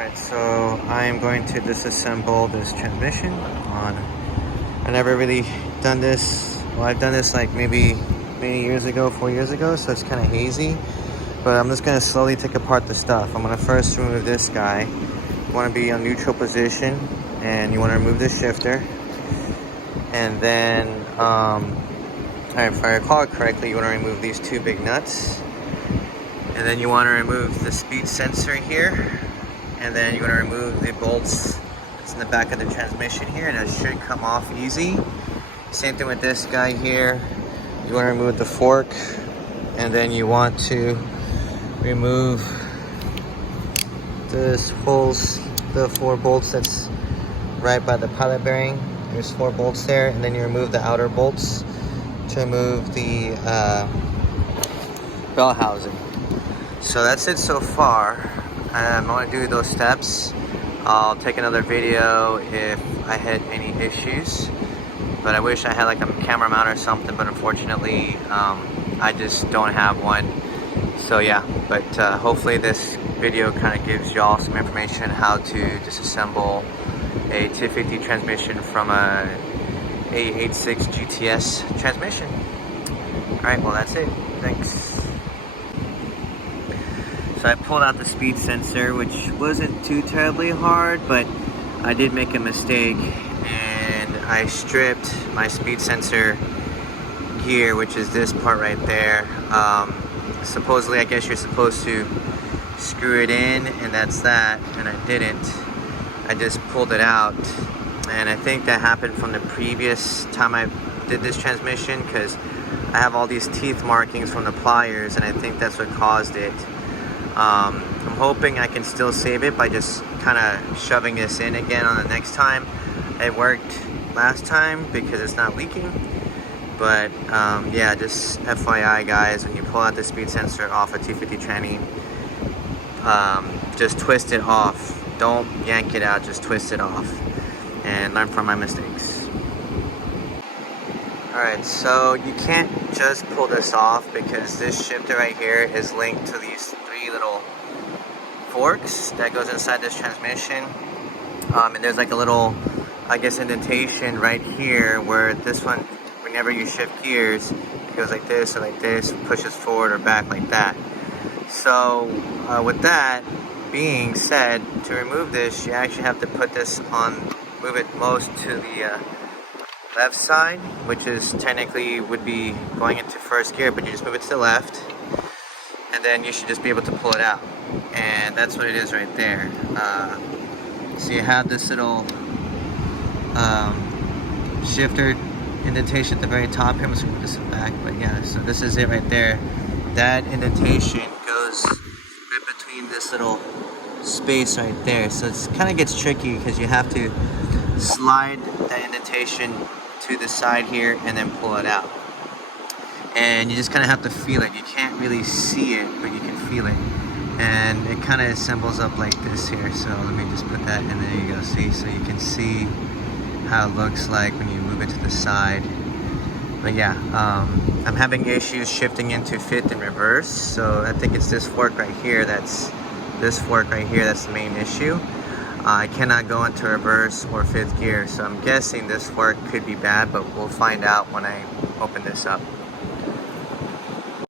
Alright, so I am going to disassemble this transmission on. I never really done this. Well, I've done this like maybe 4 years ago, so it's kind of hazy. But I'm just going to slowly take apart the stuff. I'm going to first remove this guy. You want to be on neutral position, and you want to remove this shifter. And then, alright, if I recall it correctly, you want to remove these two big nuts. And then you want to remove the speed sensor here. And then you're going to remove the bolts that's in the back of the transmission here, and it should come off easy. Same thing with this guy here. You want to remove the fork, and then you want to remove the 4 bolts that's right by the pilot bearing. There's 4 bolts there, and then you remove the outer bolts to remove the bell housing. So that's it so far. I'm going to do those steps. I'll take another video if I hit any issues, but I wish I had like a camera mount or something, but unfortunately I just don't have one. So yeah, but hopefully this video kind of gives y'all some information on how to disassemble a T50 transmission from a AE86 GTS transmission. Alright, well that's it. Thanks. So I pulled out the speed sensor, which wasn't too terribly hard, but I did make a mistake, and I stripped my speed sensor gear, which is this part right there. Supposedly, I guess you're supposed to screw it in, and that's that, and I didn't. I just pulled it out, and I think that happened from the previous time I did this transmission, because I have all these teeth markings from the pliers, and I think that's what caused it. I'm hoping I can still save it by just kind of shoving this in again on the next time. It worked last time because it's not leaking, but yeah, just FYI guys, when you pull out the speed sensor off a T50 tranny, just twist it off. Don't yank it out, just twist it off and learn from my mistakes. Alright, so you can't just pull this off because this shifter right here is linked to these 3 little forks that goes inside this transmission. And there's like a little, I guess, indentation right here where this one, whenever you shift gears, it goes like this or like this, pushes forward or back like that. So with that being said, to remove this, you actually have to put this on, move it most to the left side, which is technically would be going into first gear, but you just move it to the left, and then you should just be able to pull it out. And that's what it is right there. So you have this little shifter indentation at the very top here. I'm just going to put this back, but yeah, so this is it right there. That indentation goes right between this little space right there. So it kind of gets tricky because you have to slide that indentation to the side here and then pull it out. And you just kind of have to feel it. You can't really see it, but you can feel it. And it kind of assembles up like this here. So let me just put that in, there you go. See, so you can see how it looks like when you move it to the side. But yeah, I'm having issues shifting into 5th and reverse. So I think it's this fork right here that's the main issue. I cannot go into reverse or 5th gear, so I'm guessing this fork could be bad, but we'll find out when I open this up.